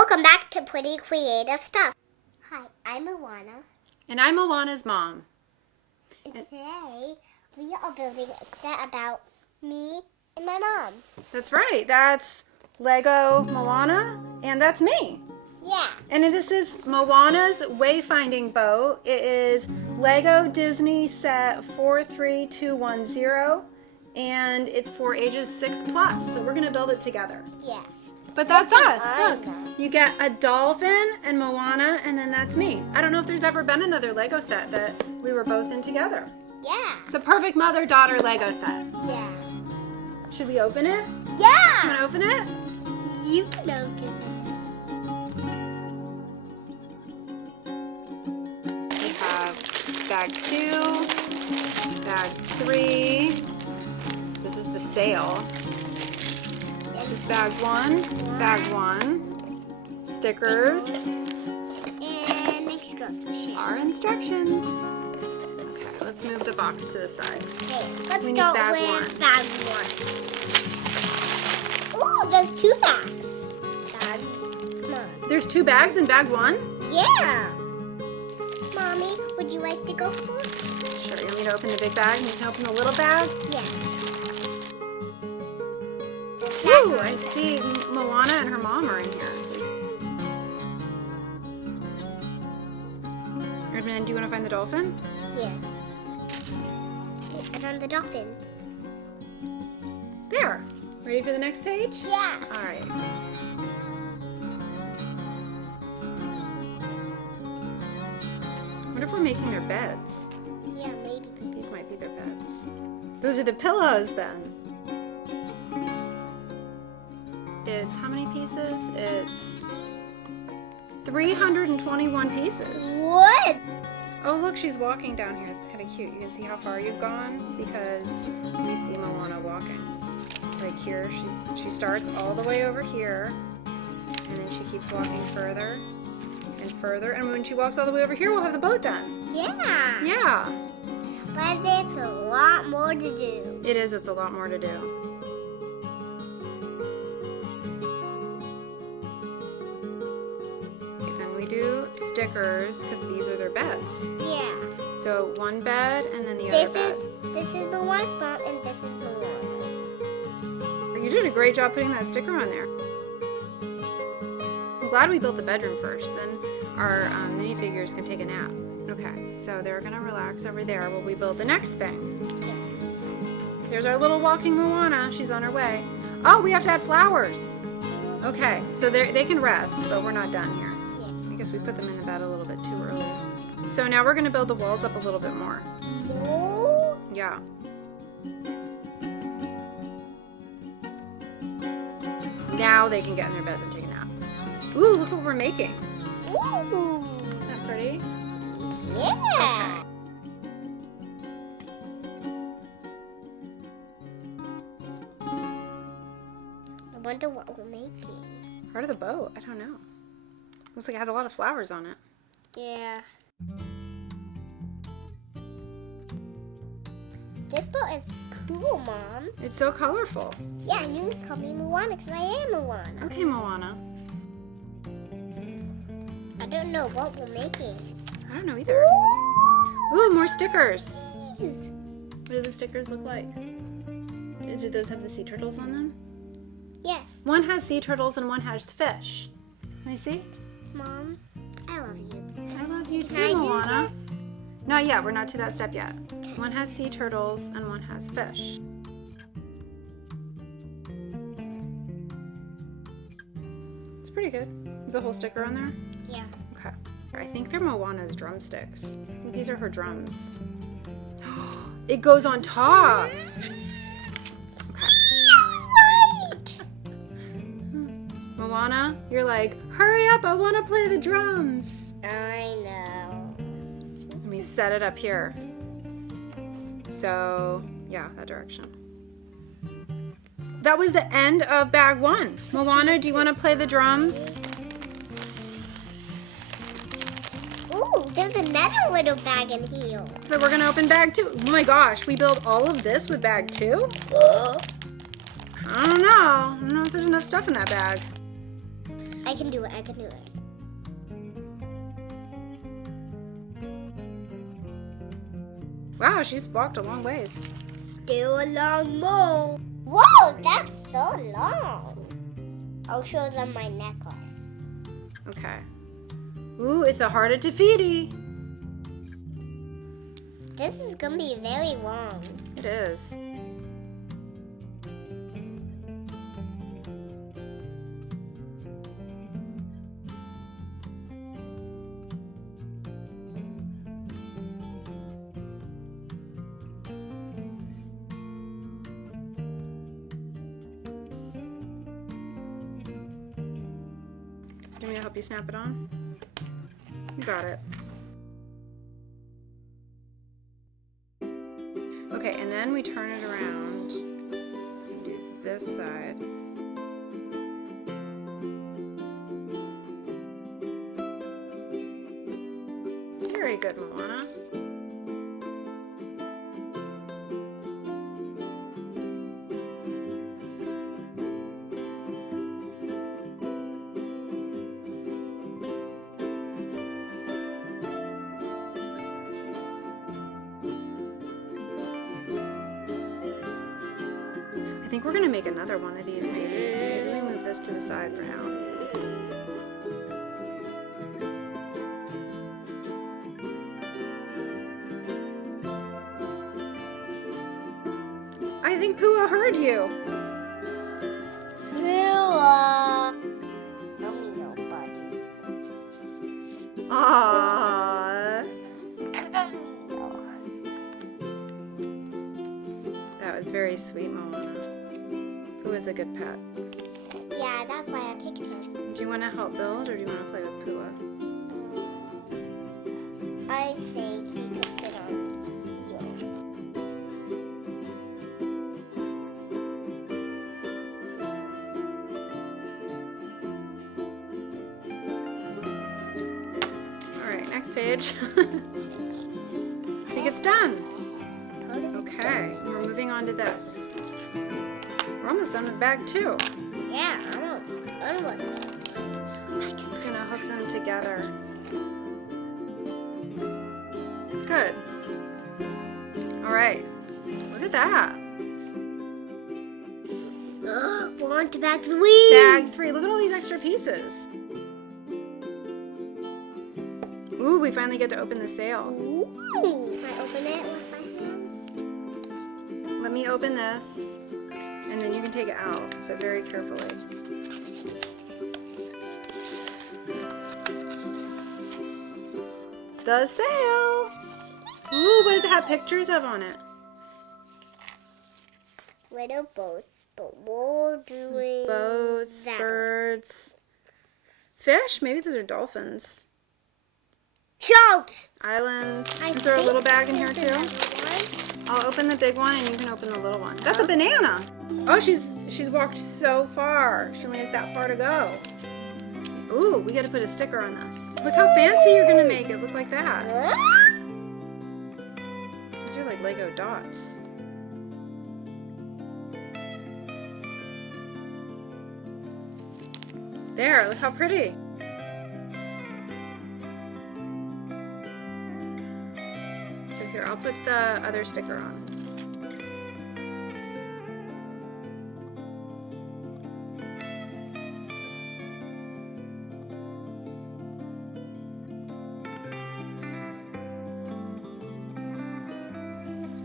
Welcome back to Pretty Creative Stuff. Hi, I'm Moana. And I'm Moana's mom. And today, we are building a set about me and my mom. That's right. That's Lego Moana, and that's me. Yeah. And this is Moana's Wayfinding boat. It is Lego Disney set 43210, and it's for ages 6+. So we're going to build it together. Yeah. But that's us. Look, you get a dolphin and Moana, and then that's me. I don't know if there's ever been another Lego set that we were both in together. Yeah. It's a perfect mother-daughter Lego set. Yeah. Should we open it? Yeah. You want to open it? You can open it. We have bag 2, bag 3. This is the sail. This is bag 1, bag 1. Stickers. And instructions. Our instructions. Okay, let's move the box to the side. Okay, let's We need start bag with 1. bag 1. Oh, there's 2 bags. Come on. There's 2 bags in bag 1? Yeah. Mommy, would you like to go first? Sure, you want me to open the big bag and you can open the little bag? Yeah. Ooh, I see Moana and her mom are in here. And then do you want to find the dolphin? Yeah. I found the dolphin. There. Ready for the next page? Yeah. All right. What if we're making their beds? Yeah, maybe. These might be their beds. Those are the pillows then. It's how many pieces? It's 321 pieces. What? Oh, look, she's walking down here. It's kind of cute. You can see how far you've gone because we see Moana walking. Like here, she starts all the way over here, and then she keeps walking further and further. And when she walks all the way over here, we'll have the boat done. Yeah. Yeah. But it's a lot more to do. It is. It's a lot more to do. We do stickers because these are their beds. Yeah. So one bed and then the other bed. This is Moana's mom and this is Moana's. You did a great job putting that sticker on there. I'm glad we built the bedroom first. Then our minifigures can take a nap. Okay, so they're gonna relax over there while we build the next thing. There's our little walking Moana. She's on her way. Oh, we have to add flowers. Okay, so they can rest, but we're not done here. I guess we put them in the bed a little bit too early. So now we're going to build the walls up a little bit more. Oh. Yeah. Now they can get in their beds and take a nap. Ooh, look what we're making. Ooh. Isn't that pretty? Yeah. Okay. I wonder what we're making. Part of the boat. I don't know. Looks like it has a lot of flowers on it. Yeah. This boat is cool, Mom. It's so colorful. Yeah, you can call me Moana because I am Moana. Okay, Moana. I don't know what we're making. I don't know either. Ooh, more stickers. What do the stickers look like? Do those have the sea turtles on them? Yes. One has sea turtles and one has fish. Can I see? Mom, I love you. I love you Can too, I do Moana. this? Not yet. We're not to that step yet. One has sea turtles and one has fish. It's pretty good. Is the whole sticker on there? Yeah. Okay. I think they're Moana's drumsticks. I think these are her drums. It goes on top. Okay. Right. Moana, you're like, hurry up, I want to play the drums. I know. Let me set it up here. So, yeah, that direction. That was the end of bag 1. Moana, do you want to play the drums? Ooh, there's another little bag in here. So we're going to open bag 2. Oh my gosh, we built all of this with bag 2? I don't know if there's enough stuff in that bag. I can do it. I can do it. Wow, she's walked a long ways. Do a long more. Whoa, that's so long. I'll show them my necklace. Okay. Ooh, it's the heart of Tafiti. This is gonna be very long. It is. Do you want me to help you snap it on? You got it. Okay, and then we turn it around and do this side. Very good, Moana. I think we're gonna make another one of these maybe. Maybe we move this to the side for now. I think Pua heard you. Pua. Tell me nobody. Aww. That was very sweet, Moana. Pua's a good pet. Yeah, that's why I picked him. Do you want to help build or do you want to play with Pua? I think he could sit on here. Alright, next page. I think it's done. Okay, we're moving on to this. We're almost done with bag 2. Yeah, almost done with it. I'm just gonna hook them together. Good. Alright, look at that. We're on to bag 3. Bag 3, look at all these extra pieces. Ooh, we finally get to open the sail. Ooh. Can I open it with my hands? Let me open this, and then you can take it out, but very carefully. The sail! Ooh, what does it have pictures of on it? Little boats, but we're doing Boats, that. birds, fish? Maybe those are dolphins. Sharks! Islands. I Is there a think little bag in here there's too? another one. I'll open the big one and you can open the little one. That's a banana. Oh, she's walked so far. She only has that far to go. Ooh, we got to put a sticker on this. Look how fancy you're gonna make it look like that. These are like Lego dots. There, look how pretty. So here, I'll put the other sticker on.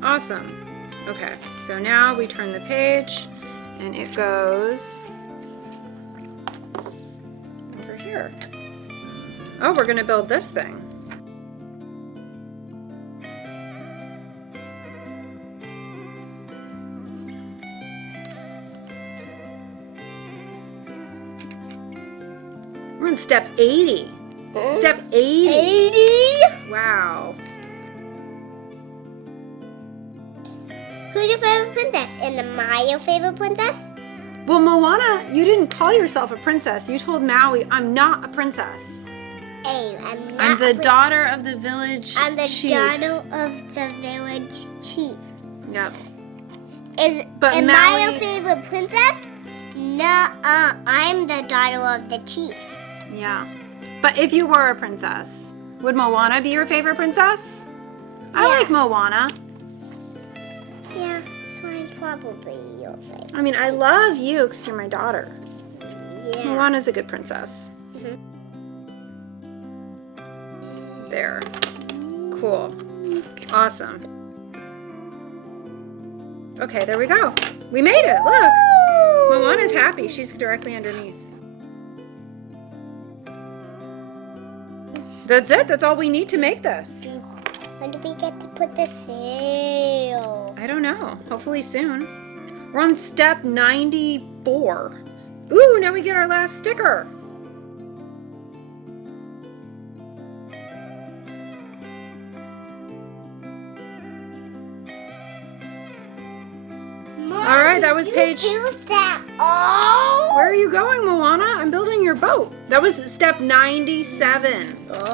Awesome. Okay, so now we turn the page and it goes over here. Oh, we're gonna build this thing. We're on step 80. Step 80. 80? Wow. Who's your favorite princess? And am I your favorite princess? Well, Moana, you didn't call yourself a princess. You told Maui, I'm not a princess. Hey, I'm not I'm the a princess. daughter of the village I'm the chief. daughter of the village chief. Yep. But Am I Maui- your favorite princess? No, I'm the daughter of the chief. Yeah. But if you were a princess, would Moana be your favorite princess? I Yeah. like Moana. Yeah, so I'm probably your favorite. I mean, I love you because you're my daughter. Yeah. Moana's a good princess. Mhm. There. Cool. Awesome. Okay, there we go. We made it. Look. Moana's happy. She's directly underneath. That's it. That's all we need to make this. When do we get to put the sail? I don't know. Hopefully soon. We're on step 94. Ooh, now we get our last sticker. All right, that was page. Built that all? Where are you going, Moana? I'm building your boat. That was step 97. Ooh,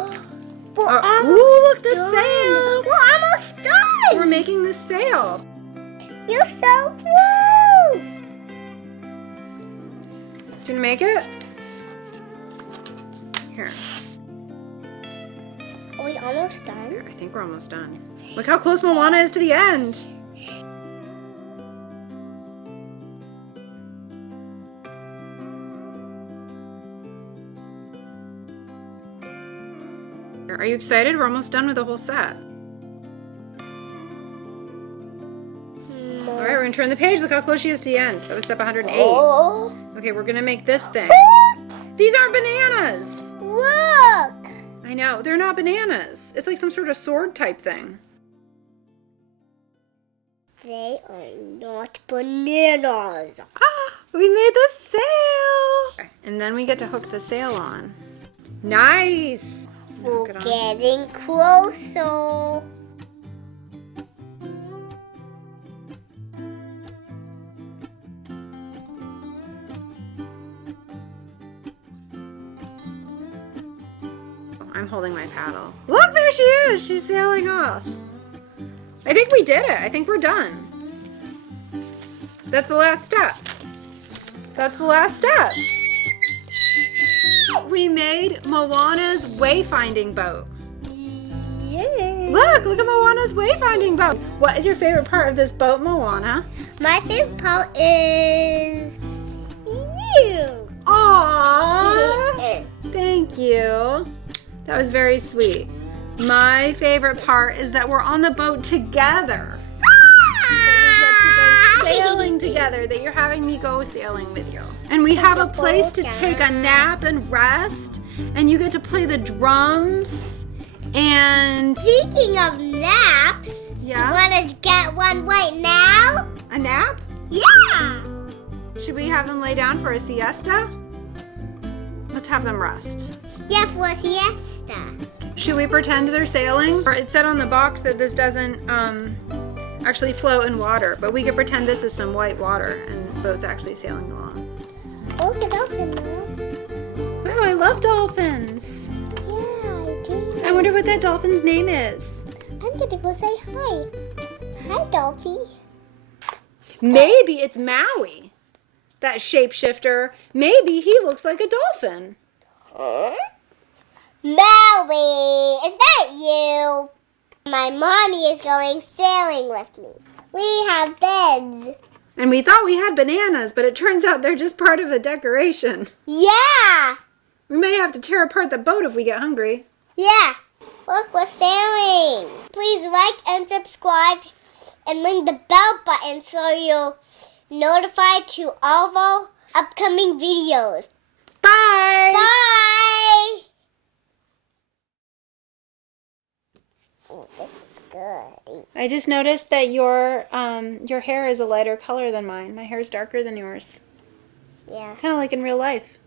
look, the sail. We're almost done. We're making the sail. You're so close. Do you make it? Here. Are we almost done? Here, I think we're almost done. Look how close Moana is to the end. Are you excited? We're almost done with the whole set. All right, we're gonna turn the page. Look how close she is to the end. That was step 108. Oh. Okay, we're gonna make this thing. These aren't bananas. Look. I know, they're not bananas. It's like some sort of sword type thing. They are not bananas. Ah, we made the sail. And then we get to hook the sail on. Nice. We're Hook it on. getting closer. I'm holding my paddle. Look, there she is. She's sailing off. I think we did it. I think we're done. That's the last step. That's the last step. We made Moana's wayfinding boat. Yeah. Look at Moana's wayfinding boat. What is your favorite part of this boat, Moana? My favorite part is you. Aww. Thank you. That was very sweet. My favorite part is that we're on the boat together. Sailing together, that you're having me go sailing with you. And we have a place to take a nap and rest, and you get to play the drums, and... Speaking of naps, Yeah? you want to get one right now? A nap? Yeah. Should we have them lay down for a siesta? Let's have them rest. Yeah, for a siesta. Should we pretend they're sailing? Or it said on the box that this doesn't actually float in water, but we could pretend this is some white water and the boat's actually sailing along. Oh, the dolphin, Mom. Wow, I love dolphins. Yeah, I do. I wonder what that dolphin's name is. I'm gonna go say hi. Hi, Dolphy. Maybe it's Maui, that shapeshifter. Maybe he looks like a dolphin. Huh? Maui, is that you? My mommy is going sailing with me. We have beds. And we thought we had bananas, but it turns out they're just part of a decoration. Yeah. We may have to tear apart the boat if we get hungry. Yeah. Look, we're sailing. Please like and subscribe and ring the bell button so you'll notified to all of our upcoming videos. Bye! Bye! Oh, this is good. I just noticed that your hair is a lighter color than mine. My hair is darker than yours. Yeah. Kind of like in real life.